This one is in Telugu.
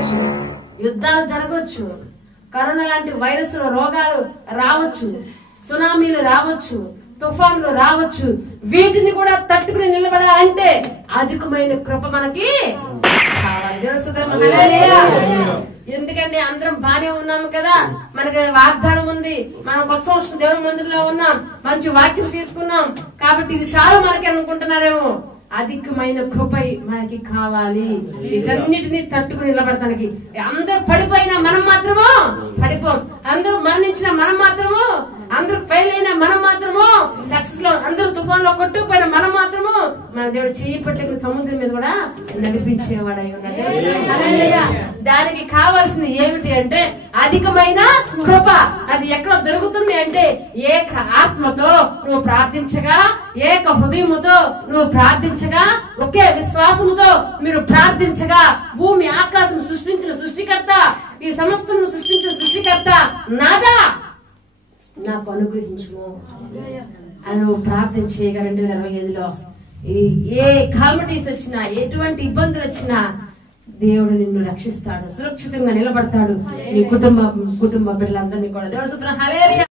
రావచ్చు, యుద్ధాలు జరగవచ్చు, కరోనా లాంటి వైరస్ రోగాలు రావచ్చు, సునామీలు రావచ్చు, తుఫాన్లు రావచ్చు. వీటిని కూడా తట్టుకుని నిలబడాలంటే అధికమైన కృప మనకి ఎందుకంటే అందరం బానే ఉన్నాము కదా, మనకి వాగ్దానం ఉంది, మనం కొత్త సంవత్సరం దేవుని మందిరంలో ఉన్నాం, మంచి వాక్యం తీసుకున్నాం కాబట్టి ఇది చాలా మనకి అనుకుంటున్నారేమో. అధికమైన కృప మనకి కావాలి వీటన్నిటిని తట్టుకుని నిలబడటానికి. అందరూ పడిపోయినా మనం మాత్రము పడిపోం, అందరూ మరణించినా మనం మాత్రము, అందరూ ఫెయిల్ అయినా మనం మాత్రము సక్సెస్ లో, అందరూ తుఫాన్ లో కొట్టుకుపోయినా మనం మాత్రము మన దేవుడు చేయి పట్టుకుని సముద్రం మీద కూడా నడిపించేవాడు అయి ఉన్నాడు. దానికి కావాల్సింది ఏమిటి అంటే అధికమైన కృప. అది ఎక్కడ దొరుకుతుంది అంటే ఏక ఆత్మతో నువ్వు ప్రార్థించగా, ఏక హృదయముతో నువ్వు ప్రార్థించగా, ఒకే విశ్వాసముతో మీరు ప్రార్థించగా, భూమి ఆకాశం సృష్టించిన సృష్టికర్త, ఈ సమస్తం సృష్టించిన సృష్టికర్త నాదా నాకు అనుగ్రహించుము అని నువ్వు ప్రార్థన చేయగా 2025లో ఏ కాల్మటీస్ వచ్చినా, ఎటువంటి ఇబ్బందులు వచ్చినా దేవుడు నిన్ను రక్షిస్తాడు, సురక్షితంగా నిలబడతాడు. నీ కుటుంబ బిడ్డలందరినీ కూడా దేవుడు హల్లెలూయా.